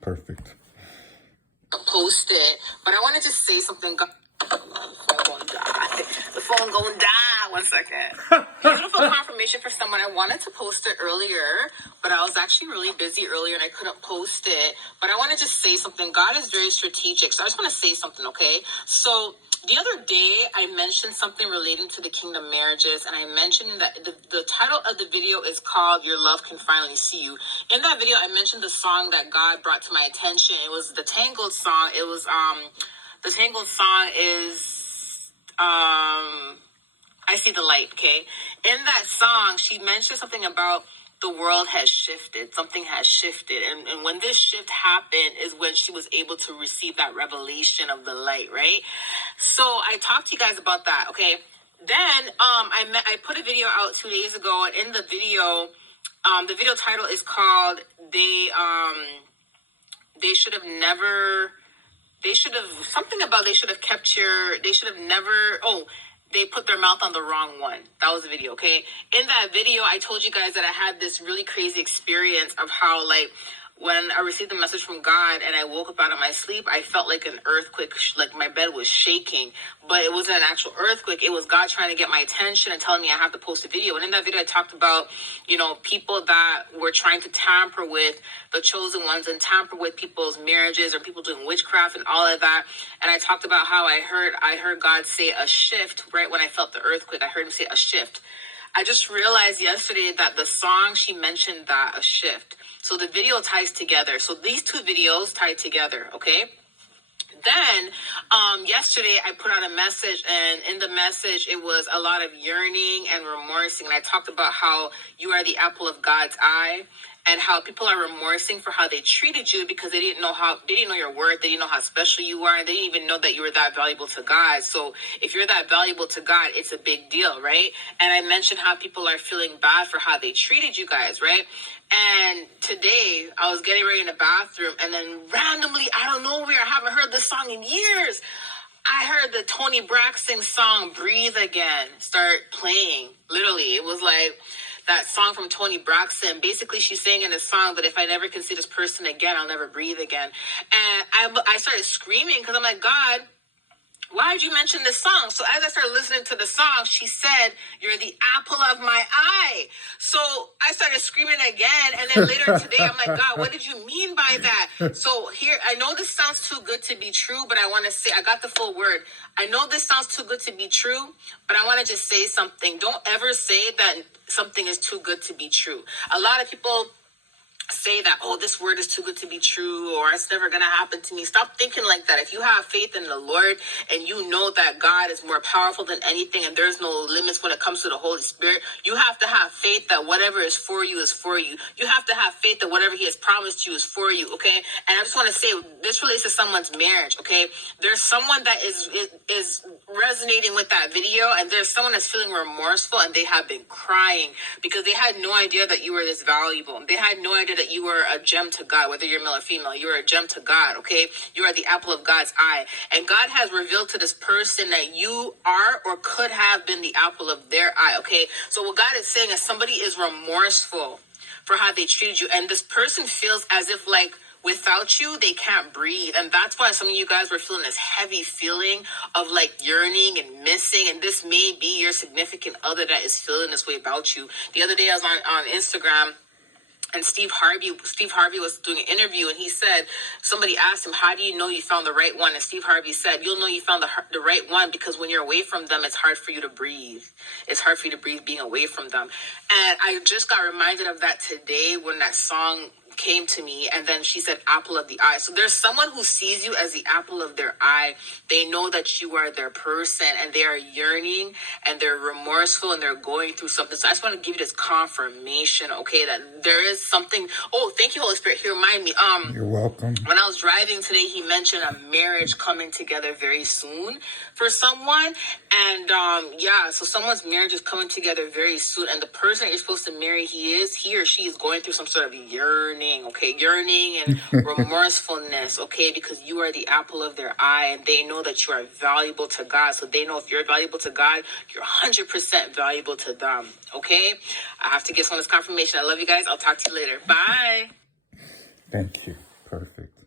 Perfect. Post it, but I wanted to say something. The phone going to die. The phone going to die. 1 second. Beautiful confirmation for someone. I wanted to post it earlier, but I was actually really busy earlier and I couldn't post it. But I wanted to say something. God is very strategic. So I just want to say something, okay? So the other day, I mentioned something relating to the kingdom marriages, and I mentioned that the title of the video is called Your Love Can Finally See You. In that video, I mentioned the song that God brought to my attention. It was the Tangled song. It was, the Tangled song is, I See the Light, okay? In that song, she mentioned something about the world has shifted. Something has shifted. And when this shift happened is when she was able to receive that revelation of the light, right? So I talked to you guys about that, okay? Then I put a video out 2 days ago, and in the video title is called They should have never, they should have, something about they should have kept your, they should have never, they put their mouth on the wrong one. That was the video, okay? In that video, I told you guys that I had this really crazy experience of how, like, when I received the message from God and I woke up out of my sleep, I felt like an earthquake, like my bed was shaking, but it wasn't an actual earthquake. It was God trying to get my attention and telling me I have to post a video. And in that video, I talked about, people that were trying to tamper with the chosen ones and tamper with people's marriages or people doing witchcraft and all of that. And I talked about how I heard God say a shift right when I felt the earthquake. I heard him say a shift. I just realized yesterday that the song, she mentioned that, a shift. So the video ties together. So these two videos tied together, okay? Then, yesterday I put out a message, and in the message, it was a lot of yearning and remorsing. And I talked about how you are the apple of God's eye, and how people are remorsing for how they treated you because they didn't know your worth. They didn't know how special you are. And they didn't even know that you were that valuable to God. So if you're that valuable to God, it's a big deal, right? And I mentioned how people are feeling bad for how they treated you guys, right? And today I was getting ready in the bathroom, and then randomly out of nowhere, I haven't heard this song in years, I heard the Toni Braxton song Breathe Again start playing. Literally, it was like that song from Toni Braxton. Basically, she's saying in the song that if I never can see this person again, I'll never breathe again. And I started screaming because I'm like, God, why did you mention this song? So as I started listening to the song, she said, you're the apple of my eye. So I started screaming again. And then later today, I'm like, God, what did you mean by that? So here, I know this sounds too good to be true, but I want to say, I got the full word. I know this sounds too good to be true, but I want to just say something. Don't ever say that something is too good to be true. A lot of people say that, this word is too good to be true, or it's never going to happen to me. Stop thinking like that. If you have faith in the Lord and you know that God is more powerful than anything and there's no limits when it comes to the Holy Spirit, you have to have faith that whatever is for you is for you. You have to have faith that whatever he has promised you is for you, okay? And I just want to say, this relates to someone's marriage, okay? There's someone that is resonating with that video, and there's someone that's feeling remorseful, and they have been crying because they had no idea that you were this valuable. They had no idea that you were a gem to God, whether you're male or female. You are a gem to God, okay? You are the apple of God's eye. And God has revealed to this person that you are or could have been the apple of their eye, okay? So what God is saying is somebody is remorseful for how they treated you. And this person feels as if, like, without you, they can't breathe. And that's why some of you guys were feeling this heavy feeling of, like, yearning and missing. And this may be your significant other that is feeling this way about you. The other day I was on Instagram, and Steve Harvey was doing an interview, and he said, somebody asked him, how do you know you found the right one? And Steve Harvey said, you'll know you found the right one because when you're away from them, it's hard for you to breathe. It's hard for you to breathe being away from them. And I just got reminded of that today when that song came to me, and then she said apple of the eye. So there's someone who sees you as the apple of their eye. They know that you are their person, and they are yearning, and they're remorseful, and they're going through something. So I just want to give you this confirmation, okay, that there is something. Oh, thank you, Holy Spirit. He reminded me. You're welcome. When I was driving today, he mentioned a marriage coming together very soon for someone. And so someone's marriage is coming together very soon. And the person that you're supposed to marry, he or she is going through some sort of yearning, okay? Yearning and remorsefulness, okay? Because you are the apple of their eye, and they know that you are valuable to God. So they know if you're valuable to God, you're 100% valuable to them, okay? I have to get some of this confirmation. I love you guys. I'll talk to you later. Bye. Thank you. Perfect.